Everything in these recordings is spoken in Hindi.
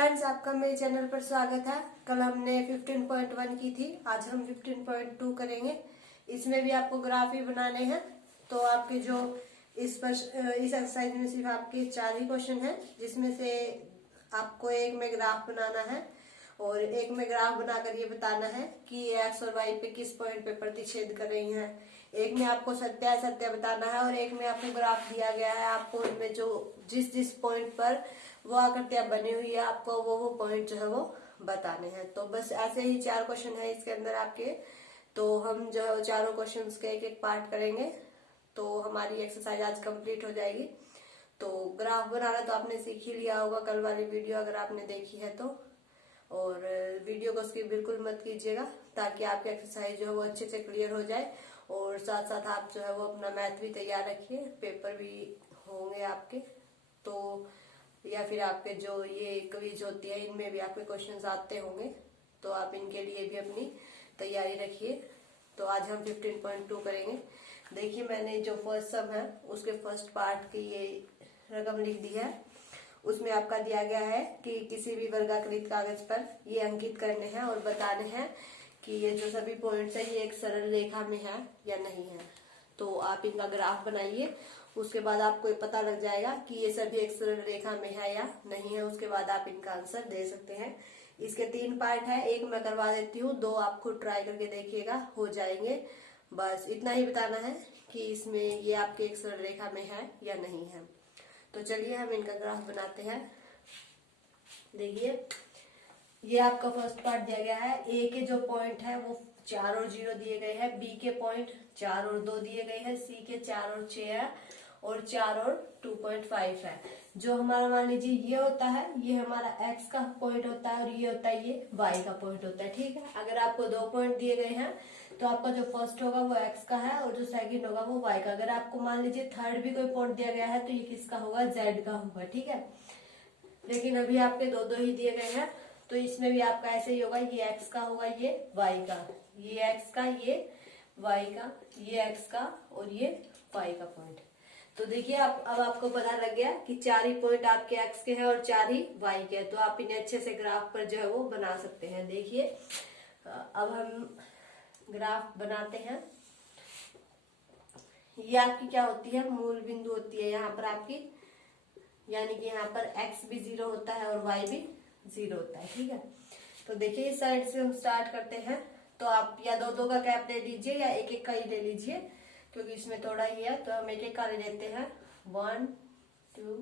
फ्रेंड्स, आपका मेरे चैनल पर स्वागत है। कल हमने 15.1 की थी, आज हम 15.2 करेंगे। इसमें भी आपको ग्राफ ही बनाने हैं। तो आपके जो इस एक्सरसाइज में सिर्फ आपके 4 ही क्वेश्चन हैं, जिसमें से आपको एक में ग्राफ बनाना है और एक में ग्राफ बनाकर ये बताना है कि एक्स और वाई पे किस पॉइंट पे प्रतिच्छेद कर रही हैं। एक में आपको सत्य असत्य बताना है और एक में आपको ग्राफ दिया गया है। आपको इनमें जो जिस पॉइंट पर वो आकृतियां बनी हुई है, आपको वो पॉइंट जो है वो बताने हैं। तो बस ऐसे ही 4 क्वेश्चन है इसके अंदर आपके। तो हम जो है वो चारों क्वेश्चन के एक एक पार्ट करेंगे, तो हमारी एक्सरसाइज आज कंप्लीट हो जाएगी। तो ग्राफ बनाना तो आपने सीख ही लिया होगा कल वाली वीडियो अगर आपने देखी है तो। और वीडियो को स्किप बिल्कुल मत कीजिएगा, ताकि आपकी एक्सरसाइज जो है वो अच्छे से क्लियर हो जाए। और साथ साथ आप जो है वो अपना मैथ भी तैयार रखिए, पेपर भी होंगे आपके। तो या फिर आपके जो ये क्विज होती है, इनमें भी आपके क्वेश्चंस आते होंगे, तो आप इनके लिए भी अपनी तैयारी रखिए। तो आज हम 15.2 करेंगे। देखिए, मैंने जो फर्स्ट सम है उसके फर्स्ट पार्ट की ये रकम लिख दी है। उसमें आपका दिया गया है कि किसी भी वर्गाकृत कागज पर ये अंकित करने हैं और बताने हैं कि ये जो सभी पॉइंट्स है ये एक सरल रेखा में है या नहीं है। तो आप इनका ग्राफ बनाइए, उसके बाद आपको ये पता लग जाएगा कि ये सभी एक सरल रेखा में है या नहीं है। उसके बाद आप इनका आंसर दे सकते हैं। इसके 3 पार्ट है, एक मैं करवा देती हूँ, 2 आप खुद ट्राई करके देखिएगा, हो जाएंगे। बस इतना ही बताना है कि इसमें ये आपके एक सरल रेखा में है या नहीं है। तो चलिए हम इनका ग्राफ बनाते हैं। देखिए, ये आपका फर्स्ट पार्ट दिया गया है। ए के जो पॉइंट है वो 4 और 0 दिए गए हैं, बी के पॉइंट 4 और 2 दिए गए हैं, सी के 4 और 6 है और 4 और 2.5 है। जो हमारा मान लीजिए ये होता है, ये हमारा एक्स का पॉइंट होता है और ये होता है ये वाई का पॉइंट होता है। ठीक है, अगर आपको 2 पॉइंट दिए गए हैं तो आपका जो फर्स्ट होगा वो एक्स का है और जो सेकंड होगा वो वाई का। अगर आपको मान लीजिए थर्ड भी कोई पॉइंट दिया गया है तो ये किसका होगा, जेड का होगा। ठीक है, लेकिन अभी आपके 2 ही दिए गए हैं, तो इसमें भी आपका ऐसे ही होगा, ये एक्स का होगा, ये वाई का, ये एक्स का, ये वाई का, ये एक्स का और ये वाई का पॉइंट। तो देखिए, अब आपको पता लग गया कि 4 ही पॉइंट आपके एक्स के हैं और 4 ही वाई के हैं। तो आप इन्हें अच्छे से ग्राफ पर जो है वो बना सकते हैं। देखिए, अब हम ग्राफ बनाते हैं। ये आपकी क्या होती है, मूल बिंदु होती है यहाँ पर आपकी, यानी कि यहाँ पर x भी 0 होता है और y भी 0 होता है। ठीक है, तो देखिए इस साइड से हम स्टार्ट करते हैं। तो आप या 2 का कैप ले लीजिए या एक का ही ले लीजिए, क्योंकि इसमें थोड़ा ही है, तो हम एक का ले लेते हैं। 1 2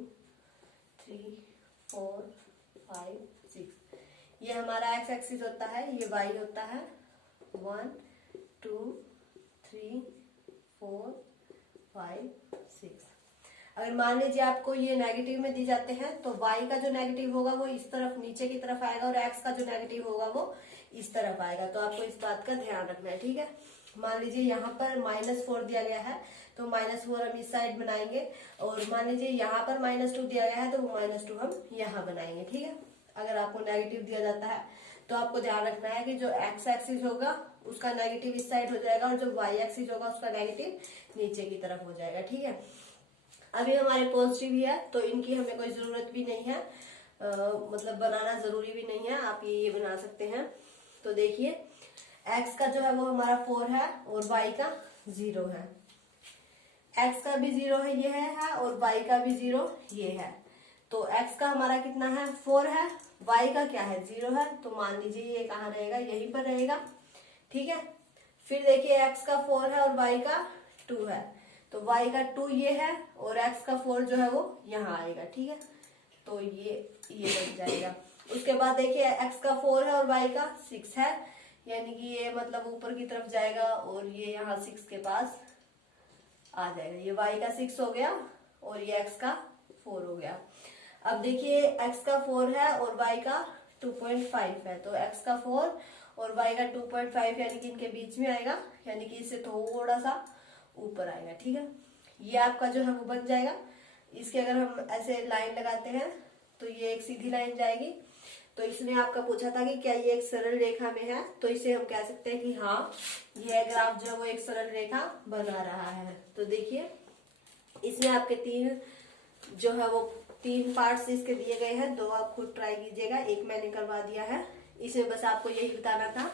3 4 5 6। ये हमारा x एक्सिस होता है, ये y होता है। 1 2 3 4 5 6। अगर मान लीजिए आपको ये नेगेटिव में दी जाते हैं तो y का जो नेगेटिव होगा वो इस तरफ नीचे की तरफ आएगा और x का जो नेगेटिव होगा वो इस तरफ आएगा। तो आपको इस बात का ध्यान रखना है। ठीक है, मान लीजिए यहाँ पर -4 दिया गया है तो -4 हम इस साइड बनाएंगे, और मान लीजिए यहाँ पर -2 दिया गया है तो वो -2 हम यहाँ बनाएंगे। ठीक है, अगर आपको नेगेटिव दिया जाता है तो आपको ध्यान रखना है कि जो एक्स एक्सिस होगा उसका नेगेटिव इस साइड हो जाएगा और जो वाई एक्सिस होगा उसका नेगेटिव नीचे की तरफ हो जाएगा। ठीक है, अभी हमारे पॉजिटिव ही है तो इनकी हमें कोई जरूरत भी नहीं है, मतलब बनाना जरूरी भी नहीं है, आप ये बना सकते हैं। तो देखिए, x का जो है वो हमारा 4 है और y का 0 है। x का भी 0 है, ये है और y का भी 0 ये है। तो x का हमारा कितना है, 4 है, y का क्या है, 0 है। तो मान लीजिए ये कहाँ रहेगा, यहीं पर रहेगा। ठीक है, फिर देखिए x का 4 है और y का 2 है, तो y का 2 ये है और x का 4 जो है वो यहाँ आएगा। ठीक है, तो ये बन जाएगा। उसके बाद देखिए x का 4 है और y का 6 है, यानी कि ये मतलब ऊपर की तरफ जाएगा और ये यहाँ 6 के पास आ जाएगा। ये y का 6 हो गया और ये x का 4 हो गया। अब देखिए x का 4 है और y का 2.5 है, तो x का 4 और y का 2.5 यानी कि इनके बीच में आएगा, यानी कि इससे थोड़ा सा ऊपर आएगा। ठीक है, ये आपका जो है वो बन जाएगा। इसके अगर हम ऐसे लाइन लगाते हैं तो ये एक सीधी लाइन जाएगी। तो इसने आपका पूछा था कि क्या ये एक सरल रेखा में है, तो इसे हम कह सकते हैं कि हाँ, यह ग्राफ जो है वो एक सरल रेखा बना रहा है। तो देखिए, इसमें आपके 3 जो है वो 3 पार्ट्स इसके दिए गए हैं, 2 आप खुद ट्राई कीजिएगा, एक मैंने करवा दिया है। इसमें बस आपको यही बताना था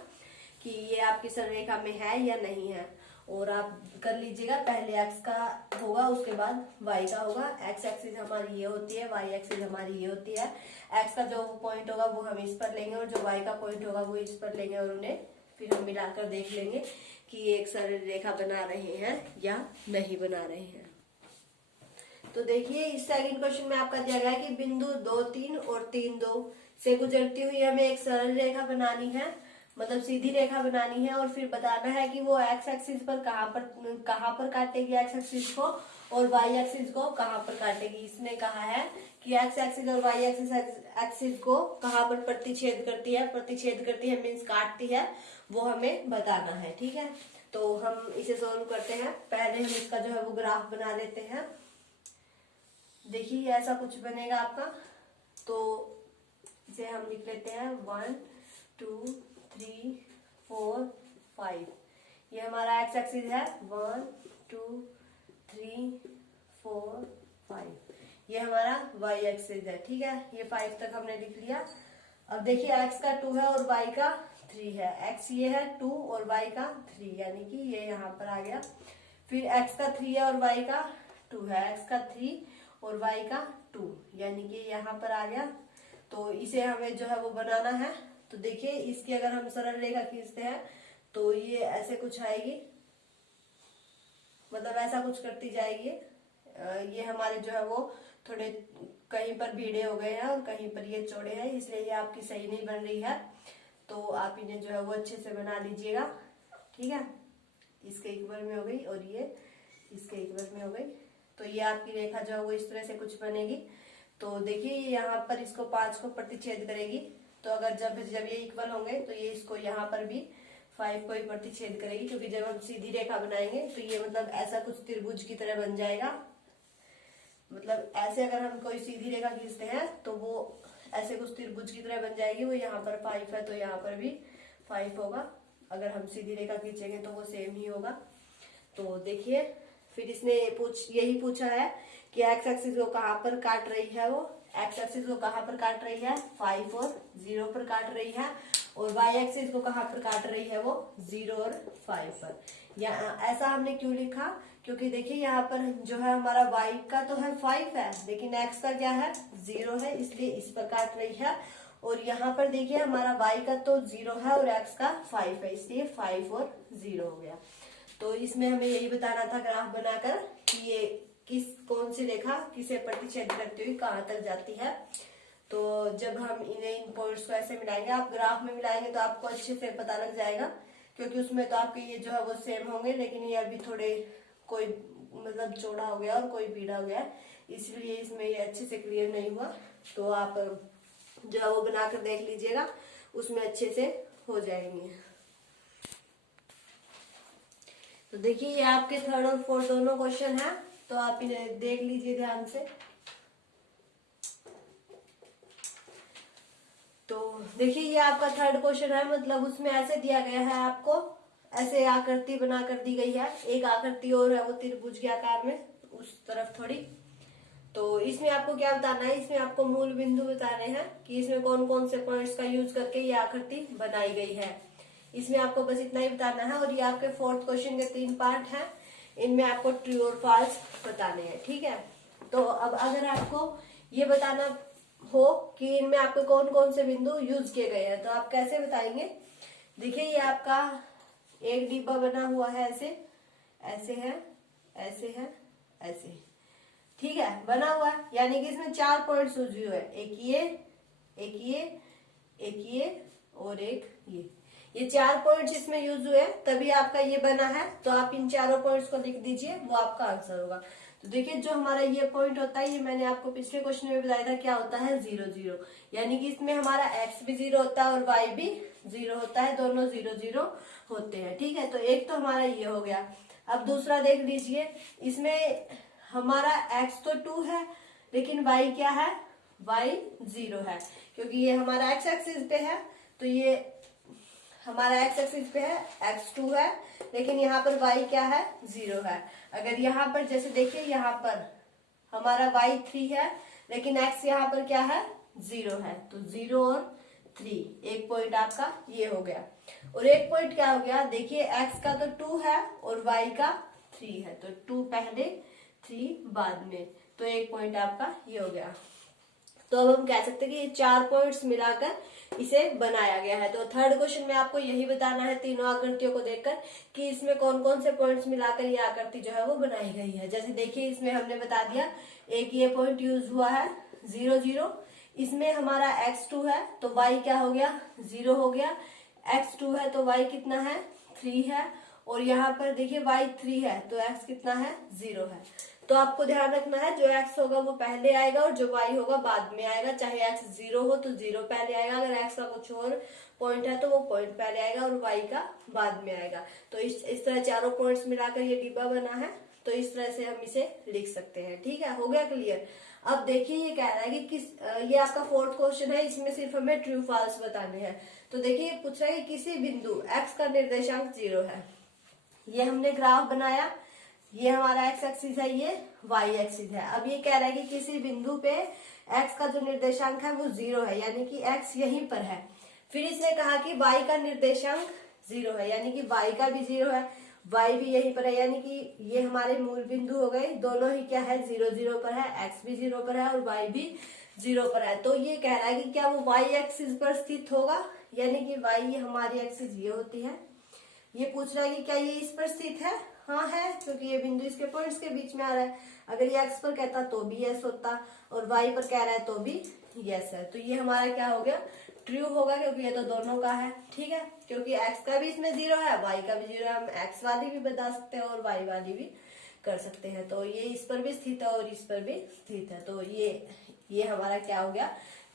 कि ये आपकी सरलरेखा में है या नहीं है, और आप कर लीजिएगा। पहले एक्स का होगा, उसके बाद वाई का होगा। एक्स एक्सिस हमारी ये होती है, वाई एक्सिस हमारी ये होती है। एक्स का जो पॉइंट होगा वो हम इस पर लेंगे और जो वाई का पॉइंट होगा वो इस पर लेंगे, और उन्हें फिर हम मिलाकर देख लेंगे कि ये एक सरल रेखा बना रहे हैं या नहीं बना रहे हैं। तो देखिए इस सेकंड क्वेश्चन में आपका दिया गया है कि बिंदु 2, 3 और 3, 2 से गुजरती हुई हमें एक सरल रेखा बनानी है, मतलब सीधी रेखा बनानी है, और फिर बताना है कि वो एक्स एक्सिस पर कहाँ पर काटेगी एक्स एक्सिस को, और वाई एक्सिस को कहाँ पर काटेगी। इसमें कहा है कि एक्स एक्सिस और वाई एक्सिस को कहाँ पर प्रतिच्छेद करती है। प्रतिच्छेद करती है मीन्स काटती है, वो हमें बताना है। ठीक है, तो हम इसे सोल्व करते हैं। पहले हम इसका जो है वो ग्राफ बना लेते हैं। देखिए ऐसा कुछ बनेगा आपका, तो इसे हम लिख लेते हैं 1 2 3 4 5। ये हमारा एक्स एक्सिस है, 1 2 3 4 5। ये हमारा वाई एक्सिस है। ठीक है, ये 5 तक हमने लिख लिया। अब देखिए एक्स का 2 है और वाई का 3 है। एक्स ये है 2 और वाई का 3, यानी कि ये यहाँ पर आ गया। फिर एक्स का 3 है और वाई का 2 है। एक्स का 3 और वाई का 2, यानी कि यहाँ पर आ गया। तो इसे हमें जो है वो बनाना है। तो देखिए इसकी अगर हम सरल रेखा खींचते हैं तो ये ऐसे कुछ आएगी, मतलब ऐसा कुछ करती जाएगी। ये हमारे जो है वो थोड़े कहीं पर भीड़े हो गए हैं और कहीं पर ये चौड़े हैं, इसलिए ये आपकी सही नहीं बन रही है। तो आप इन्हें जो है वो अच्छे से बना लीजिएगा। ठीक है, इसके इक्वल में हो गई और ये इसके इक्वल में हो गई। तो ये आपकी रेखा जो है वो इस तरह से कुछ बनेगी। तो देखिए यहाँ पर इसको 5 को प्रतिच्छेद करेगी, तो अगर जब ये इक्वल होंगे तो ये इसको यहाँ पर भी 5 को ही प्रतिच्छेद करेगी, क्योंकि जब हम सीधी रेखा बनाएंगे तो ये मतलब ऐसा कुछ त्रिभुज की तरह बन जाएगा। मतलब ऐसे अगर हम कोई सीधी रेखा खींचते हैं तो वो ऐसे कुछ त्रिभुज की तरह बन जाएगी। वो यहाँ पर 5 है तो यहाँ पर भी 5 होगा। अगर हम सीधी रेखा खींचेंगे तो वो सेम ही होगा। तो देखिए फिर इसने यही पूछा है कि एक्स एक्सिस को कहाँ पर काट रही है, वो एक्स एक्सिस को कहाँ पर काट रही है, 5 और 0 पर काट रही है, और वाई एक्सिस को कहाँ पर काट रही है, वो 0 और 5 पर। या ऐसा हमने क्यों लिखा, क्योंकि देखिए यहाँ पर जो है हमारा वाई का तो है 5 है, लेकिन एक्स का क्या है 0 है, इसलिए इस पर काट रही है। और यहाँ पर देखिए हमारा वाई का तो 0 है और एक्स का 5 है, इसलिए 5 और 0 हो गया। तो इसमें हमें यही बताना था ग्राफ बनाकर कि ये कौन सी रेखा किसे प्रतिच्छेद करती हुई कहाँ तक जाती है। तो जब हम इन पॉइंट्स को ऐसे मिलाएंगे, आप ग्राफ में मिलाएंगे तो आपको अच्छे से पता लग जाएगा, क्योंकि उसमें तो आपके ये जो है वो सेम होंगे, लेकिन ये अभी थोड़े कोई मतलब चौड़ा हो गया और कोई पीढ़ा हो गया, इसलिए इसमें ये अच्छे से क्लियर नहीं हुआ। तो आप जो है वो बनाकर देख लीजिएगा, उसमें अच्छे से हो जाएंगे। तो देखिए ये आपके 3rd और 4th दोनों क्वेश्चन है, तो आप इन्हें देख लीजिए ध्यान से। तो देखिए ये आपका 3rd क्वेश्चन है, मतलब उसमें ऐसे दिया गया है, आपको ऐसे आकृति बना कर दी गई है। एक आकृति और है वो त्रिभुज के आकार में उस तरफ थोड़ी। तो इसमें आपको क्या बताना है, इसमें आपको मूल बिंदु बताने हैं कि इसमें कौन कौन से पॉइंट्स का यूज करके ये आकृति बनाई गई है। इसमें आपको बस इतना ही बताना है। और ये आपके 4th क्वेश्चन के 3 पार्ट हैं, इनमें आपको ट्रू और फॉल्स बताने हैं। ठीक है, तो अब अगर आपको ये बताना हो कि इनमें आपके कौन कौन से बिंदु यूज किए गए हैं, तो आप कैसे बताएंगे। देखिए ये आपका एक डिब्बा बना हुआ है, ऐसे ऐसे है, ऐसे है, ऐसे, ठीक है, बना हुआ है, यानी कि इसमें 4 पॉइंट्स यूज हुए हैं, एक ये, एक ये, एक ये और एक ये 4 पॉइंट्स इसमें यूज हुए, तभी आपका ये बना है। तो आप इन चारों पॉइंट्स को लिख दीजिए, वो आपका आंसर होगा। तो देखिए जो हमारा ये पॉइंट होता है, ये मैंने आपको पिछले क्वेश्चन में बताया था, क्या होता है 0 0, यानी कि इसमें हमारा एक्स भी 0 होता है और वाई भी 0 होता है, दोनों 0 0 होते हैं। ठीक है, तो एक तो हमारा ये हो गया। अब दूसरा देख लीजिए, इसमें हमारा एक्स तो 2 है, लेकिन वाई क्या है, वाई 0 है, क्योंकि ये हमारा एक्स एक्सिस पे है। तो ये हमारा एक्स एक्सिस पे है, x2 है, लेकिन यहाँ पर y क्या है 0 है। अगर यहाँ पर जैसे देखिए यहाँ पर हमारा y 3 है, लेकिन x यहाँ पर क्या है, 0 है, तो 0 और 3, एक पॉइंट आपका ये हो गया। और एक पॉइंट क्या हो गया, देखिए x का तो 2 है और y का 3 है, तो 2 पहले 3 बाद में, तो एक पॉइंट आपका ये हो गया। तो अब हम कह सकते हैं कि ये 4 पॉइंट्स मिलाकर इसे बनाया गया है। तो थर्ड क्वेश्चन में आपको यही बताना है तीनों आकृतियों को देखकर कि इसमें कौन कौन से पॉइंट्स मिलाकर ये आकृति जो है वो बनाई गई है। जैसे देखिए इसमें हमने बता दिया, एक ये पॉइंट यूज हुआ है 0 0, इसमें हमारा x2 है तो y क्या हो गया, 0 हो गया, x2 है तो y कितना है, 3 है, और यहाँ पर देखिए y 3 है तो x कितना है, 0 है। तो आपको ध्यान रखना है जो x होगा वो पहले आएगा और जो y होगा बाद में आएगा। चाहे x 0 हो तो 0 पहले आएगा, अगर x का कुछ और पॉइंट है तो वो पॉइंट पहले आएगा और y का बाद में आएगा। तो इस तरह चारों पॉइंट्स मिलाकर ये डिब्बा बना है, तो इस तरह से हम इसे लिख सकते हैं। ठीक है, हो गया क्लियर। अब देखिए ये कह रहा है कि ये आपका फोर्थ क्वेश्चन है, इसमें सिर्फ हमें ट्रू फॉल्स बताने हैं। तो देखिए पूछ रहा है कि किसी बिंदु x का निर्देशांक 0 है। ये हमने ग्राफ बनाया, ये हमारा x एक्सिस है, ये y एक्सिस है। अब ये कह रहा है कि किसी बिंदु पे x का जो निर्देशांक है वो 0 है, यानी कि x यहीं पर है। फिर इसने कहा कि y का निर्देशांक 0 है, यानी कि y का भी 0 है, y भी यहीं पर है, यानी कि ये हमारे मूल बिंदु हो गए, दोनों ही क्या है, 0 0 पर है, x भी 0 पर है और y भी 0 पर है। तो ये कह रहा है कि क्या वो y एक्सिस पर स्थित होगा, यानी कि y हमारी एक्सिस ये होती है। ये पूछ रहा है कि क्या ये इस पर स्थित है, हाँ है, क्योंकि ये बिंदु इसके पॉइंट्स के बीच में आ रहा है। अगर ये x पर कहता तो भी यस होता और y पर कह रहा है तो भी यस है। तो ये हमारा क्या हो गया, ट्रू होगा, क्योंकि ये तो दोनों का है। ठीक है, क्योंकि x का भी इसमें 0 है, y का भी 0 है, हम x वाली भी बता सकते हैं और y वाली भी कर सकते हैं। तो ये इस पर भी स्थित है और इस पर भी स्थित है, तो ये हमारा क्या हो गया,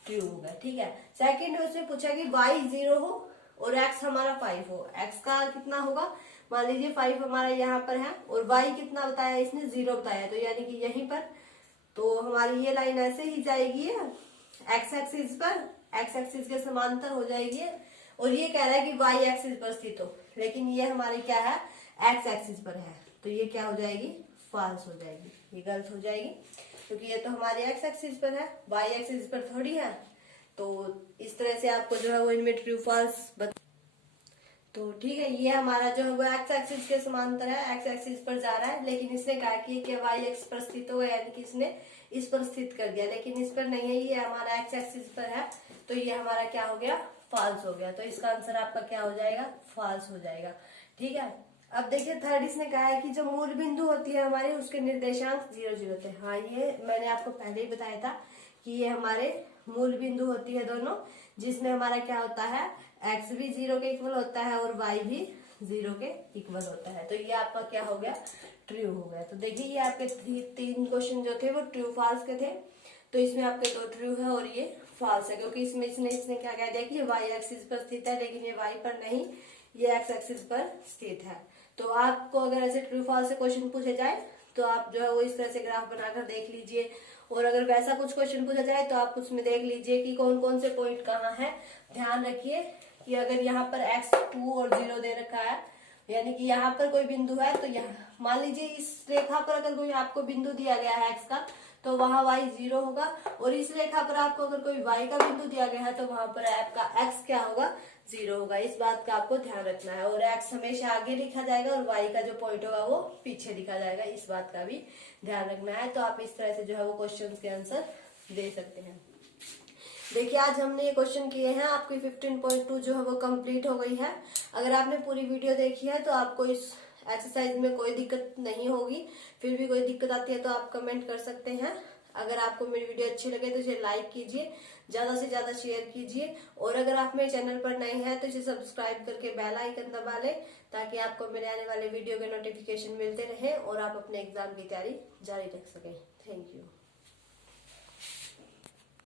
ट्रू हो गया। ठीक है, सेकेंड उसने पूछा कि y 0 हो और x हमारा 5 हो। x का कितना होगा, मान लीजिए 5 हमारा यहाँ पर है और y कितना बताया इसने, 0 बताया, तो यानी कि यहीं पर। तो हमारी ये लाइन ऐसे ही जाएगी x एक्सिस पर, x एक्सिस के समांतर हो जाएगी, और ये कह रहा है कि y एक्सिस पर स्थित हो, लेकिन ये हमारी क्या है, x एक्सिस पर है, तो ये क्या हो जाएगी, फॉल्स हो जाएगी, ये गलत हो जाएगी, क्योंकि ये तो हमारे x एक्सिस पर है, y एक्सिस पर थोड़ी है। तो इस तरह से आपको जो है वो इनमें ट्रू फॉल्स तो ठीक है, ये हमारा जो है वो एक्स एक्सिस के समांतर है, एक्स एक्सिस पर जा रहा है, लेकिन इसने कहा कि वाई एक्स पर स्थित होगा, यानी कि इसने इस पर स्थित कर दिया, लेकिन इस पर नहीं है, ये हमारा एक्स एक्सिस पर है, तो ये हमारा क्या हो गया, फॉल्स हो गया। तो इसका आंसर आपका क्या हो जाएगा, फॉल्स हो जाएगा। ठीक है, अब देखिए थर्ड इसने कहा है कि जो मूल बिंदु होती है हमारी उसके निर्देशांक 0 0 होते हैं। हाँ, ये मैंने आपको पहले ही बताया था कि ये हमारे मूल बिंदु होती है दोनों, जिसमें हमारा क्या होता है, x भी 0 के इक्वल होता है और y भी 0 के इक्वल होता है। तो ये आपका क्या हो गया, ट्रू हो गया। तो देखिए ये आपके तीन क्वेश्चन जो थे वो ट्रू फॉल्स के थे, तो इसमें आपके 2 ट्रू है और ये फॉल्स है, क्योंकि इसमें इसने क्या कह दिया कि y एक्सिस पर स्थित है, लेकिन ये y पर नहीं, ये x एक्सिस पर स्थित है। तो आपको अगर ऐसे ट्रू फॉल्स से क्वेश्चन पूछे जाए तो आप जो है वो इस तरह से ग्राफ बनाकर देख लीजिए, और अगर वैसा कुछ क्वेश्चन पूछा जाए तो आप उसमें देख लीजिए कि कौन कौन से पॉइंट कहाँ है। ध्यान रखिए कि अगर यहाँ पर x 2 और 0 दे रखा है, यानी कि यहाँ पर कोई बिंदु है, तो यहाँ मान लीजिए इस रेखा पर अगर कोई आपको बिंदु दिया गया है x का, तो वहां y 0 होगा, और इस रेखा पर आपको अगर कोई y का बिंदु दिया गया है तो वहां पर आपका x क्या होगा, 0 होगा। इस बात का आपको ध्यान रखना है, और x हमेशा आगे लिखा जाएगा और y का जो पॉइंट होगा वो पीछे लिखा जाएगा, इस बात का भी ध्यान रखना है। तो आप इस तरह से जो है वो क्वेश्चन के आंसर दे सकते हैं। देखिए आज हमने ये क्वेश्चन किए हैं, आपकी 15.2 जो है वो कंप्लीट हो गई है। अगर आपने पूरी वीडियो देखी है तो आपको इस एक्सरसाइज में कोई दिक्कत नहीं होगी। फिर भी कोई दिक्कत आती है तो आप कमेंट कर सकते हैं। अगर आपको मेरी वीडियो अच्छी लगे तो इसे लाइक कीजिए, ज्यादा से ज्यादा शेयर कीजिए, और अगर आप मेरे चैनल पर नए हैं तो इसे सब्सक्राइब करके बेल आइकन दबा लें, ताकि आपको मेरे आने वाले वीडियो के नोटिफिकेशन मिलते रहे और आप अपने एग्जाम की तैयारी जारी रख सकें। Thank you.